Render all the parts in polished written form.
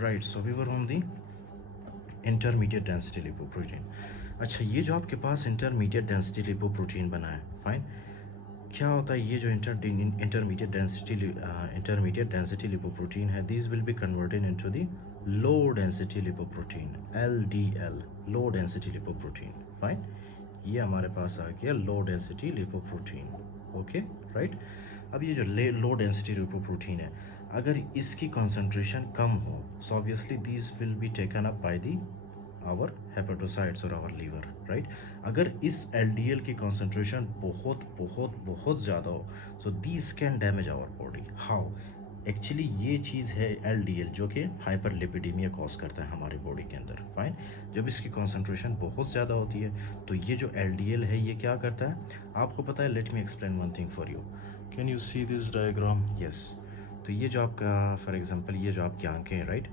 Right, so we were on the intermediate density lipoprotein. अच्छा, ये जो आपके पास इंटरमीडिएट डेंसिटी लिपोप्रोटीन बना है, फाइन, क्या होता है ये जो इंटरमीडिएट डेंसिटी लिपोप्रोटीन है, this will be converted into the low density lipoprotein, LDL, low density lipoprotein. Fine, ये हमारे पास आ गया low density lipoprotein. Okay, right. अब ये जो लो डेंसिटी लिपोप्रोटीन है, अगर इसकी कॉन्सेंट्रेशन कम हो, so obviously this will be taken up by the our hepatocytes और आवर लीवर, राइट। अगर इस LDL की कॉन्सेंट्रेशन बहुत बहुत बहुत ज़्यादा हो, so this can damage our body. How? Actually ये चीज़ है LDL जो कि हाइपरलिपिडीमिया कॉज करता है हमारी बॉडी के अंदर। फाइन, जब इसकी कॉन्सेंट्रेशन बहुत ज़्यादा होती है तो ये जो LDL है ये क्या करता है, आपको पता है। Let me explain one thing for you. Can you see this diagram? Yes. तो ये जो आपका, फॉर एग्जांपल ये जो आपकी आंखें हैं, राइट,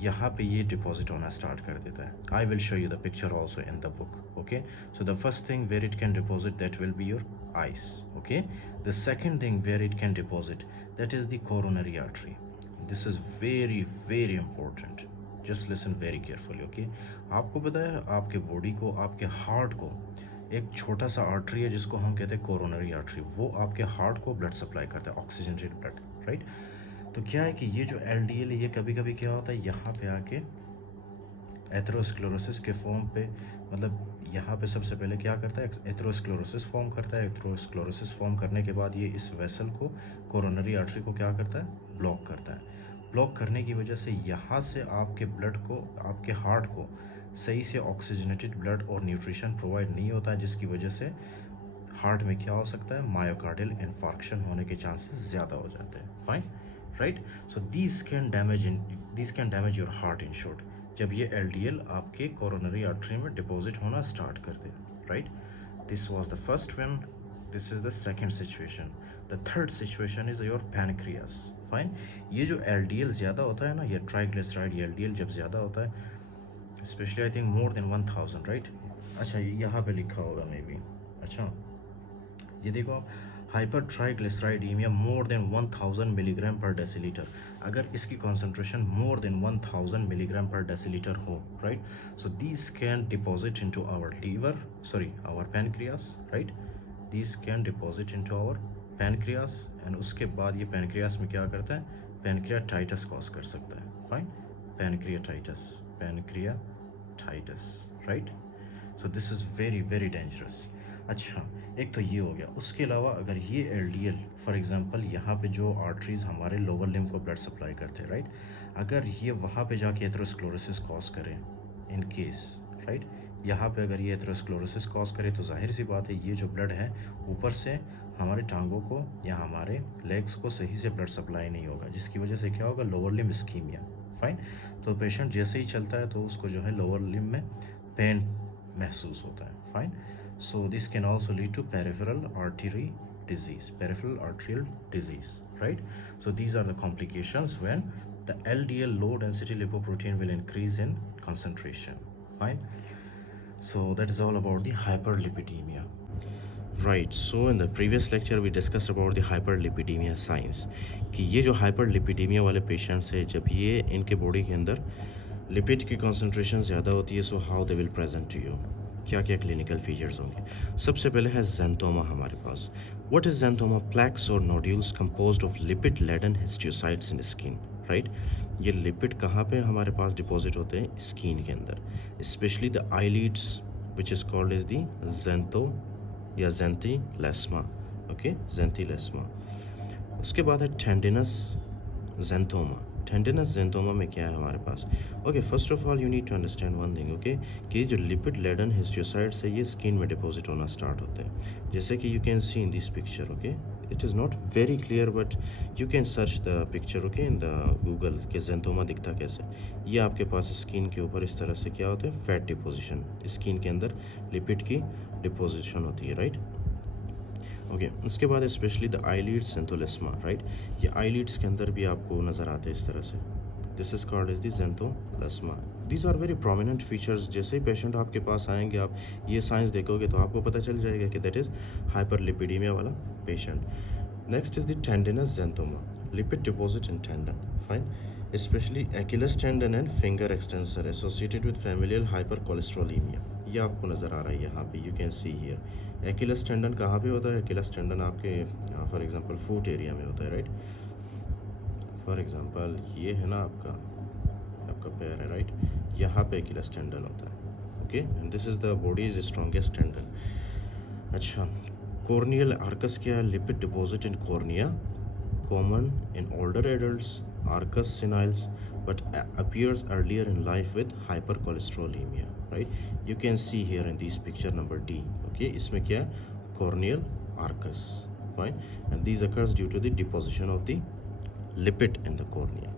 यहाँ पे ये डिपॉजिट होना स्टार्ट कर देता है। I will show you the picture also in the book. Okay, so the first thing where it can deposit, that will be your eyes. Okay, the second thing where it can deposit, that is the coronary artery. This is very very important. Just listen very carefully. Okay, आपको पता है आपके body को, आपके heart को एक छोटा सा आर्टरी है जिसको हम कहते हैं कोरोनरी आर्टरी, वो आपके हार्ट को ब्लड सप्लाई करता है, ऑक्सीजनेटेड ब्लड, राइट। तो क्या है कि ये जो LDL है ये कभी कभी क्या होता है, यहाँ पे आके एथेरोस्क्लेरोसिस के फॉर्म पे, मतलब यहाँ पे सबसे पहले क्या करता है, एथेरोस्क्लेरोसिस फॉर्म करता है। एथेरोस्क्लेरोसिस फॉर्म करने के बाद ये इस वेसल को, कोरोनरी आर्टरी को क्या करता है, ब्लॉक करता है। ब्लॉक करने की वजह से यहाँ से आपके ब्लड को, आपके हार्ट को सही से ऑक्सीजनेटेड ब्लड और न्यूट्रिशन प्रोवाइड नहीं होता है, जिसकी वजह से हार्ट में क्या हो सकता है, मायोकार्डियल इन्फार्क्शन होने के चांसेस ज़्यादा हो जाते हैं। Fine, right. So this can damage your heart in short, जब ये LDL आपके कोरोनरी आर्टरी में डिपॉजिट होना स्टार्ट कर दे, right. This was the first one, this is the second situation. The third situation is your pancreas. Fine, ये जो LDL ज़्यादा होता है ना, ये ट्राइग्लिसराइड LDL जब ज़्यादा होता है, specially I think more than 1000, right. अच्छा, यहाँ पे लिखा होगा मे बी। अच्छा, ये देखो आप, hypertriglyceridaemia more than 1000 milligram per decilitre, अगर इसकी concentration more than 1000 milligram per decilitre हो, right, so this can deposit into our liver, sorry our pancreas, right, this can deposit into our pancreas, and उसके बाद ये pancreas में क्या करता है, पैनक्रियाटाइटिस कॉज कर सकता है। Fine, pancreatitis, right. So this is very very dangerous. अच्छा, एक तो ये हो गया। उसके अलावा अगर ये LDL, फॉर एग्जांपल यहाँ पे जो आर्टरीज हमारे लोअर लिम्फ को ब्लड सप्लाई करते हैं, राइट, अगर ये वहाँ पे जाके एथेरोस्क्लेरोसिस कॉज करें इन केस, राइट, यहाँ पे अगर ये एथेरोस्क्लेरोसिस कॉज करे तो जाहिर सी बात है ये जो ब्लड है ऊपर से हमारे टांगों को या हमारे लेग्स को सही से ब्लड सप्लाई नहीं होगा, जिसकी वजह से क्या होगा, लोअर लिम्ब इस्कीमिया। फाइन, तो पेशेंट जैसे ही चलता है तो उसको जो है लोअर लिम्ब में पेन महसूस होता है। Fine, so this can also lead to peripheral arterial disease, right? So these are the complications when the LDL, low density lipoprotein, will increase in concentration. Fine, so that is all about the hyperlipidemia. Right, so in the previous lecture we discussed about the hyperlipidemia signs, कि ये जो hyperlipidemia वाले patients है, जब ये इनके body के अंदर लिपिड की कॉन्सेंट्रेशन ज़्यादा होती है, so how they will present to you, क्या क्या क्लिनिकल फीचर्स होंगे। सबसे पहले है ज़ैंथोमा हमारे पास। What is xanthoma? प्लैक्स और nodules composed of lipid laden histiocytes in skin, right. ये लिपिड कहाँ पे हमारे पास डिपॉजिट होते हैं? स्किन के अंदर, specially the eyelids which is called is the xantho या ज़ैंथीलेस्मा। ओके, ज़ैंथीलेस्मा। उसके बाद है टेंडिनस ज़ैंथोमा। टेंडिनस ज़ैंथोमा में क्या है हमारे पास? Okay, first of all you need to understand one thing, okay, कि जो लिपिड लेडन हिस्टियोसाइट्स है ये स्किन में डिपॉजिट होना स्टार्ट होते हैं, जैसे कि you can see in this picture. Okay, it is not very clear but you can search the picture, okay, in the Google के ज़ैंथोमा दिखता कैसे। ये आपके पास स्किन के ऊपर इस तरह से क्या होता है, फैट डिपोजिशन, स्किन के अंदर लिपिड की डिपोजिशन होती है, राइट। ओके, उसके बाद स्पेशली द आईलिड्स ज़ैंथोलेस्मा, राइट, ये आईलिड्स के अंदर भी आपको नज़र आते हैं इस तरह से। This is called is the xanthelasma. These are very prominent features. जैसे ही पेशेंट आपके पास आएंगे, आप ये साइंस देखोगे तो आपको पता चल जाएगा कि दैट इज़ हाइपरलिपिडीमिया वाला patient. Next is the tendinous xanthoma, lipid deposit in tendon. Fine, especially Achilles tendon and finger extensor associated with familial hypercholesterolemia. ये आपको नज़र आ रहा है यहाँ पे, you can see here. Achilles tendon कहाँ पे होता है? Achilles tendon आपके फॉर एग्जांपल फुट एरिया में होता है, राइट? फॉर एग्जांपल ये है ना आपका पैर है, राइट? यहाँ पे Achilles tendon होता है, okay? And this is the bodies strongest tendon. अच्छा, corneal arcus क्या है? Lipid deposit in cornea, common in older adults, arcus senilis, but appears earlier in life with hypercholesterolemia, right? You can see here in this picture number D, okay? इसमें क्या है? Corneal arcus, fine? And these occurs due to the deposition of the lipid in the cornea.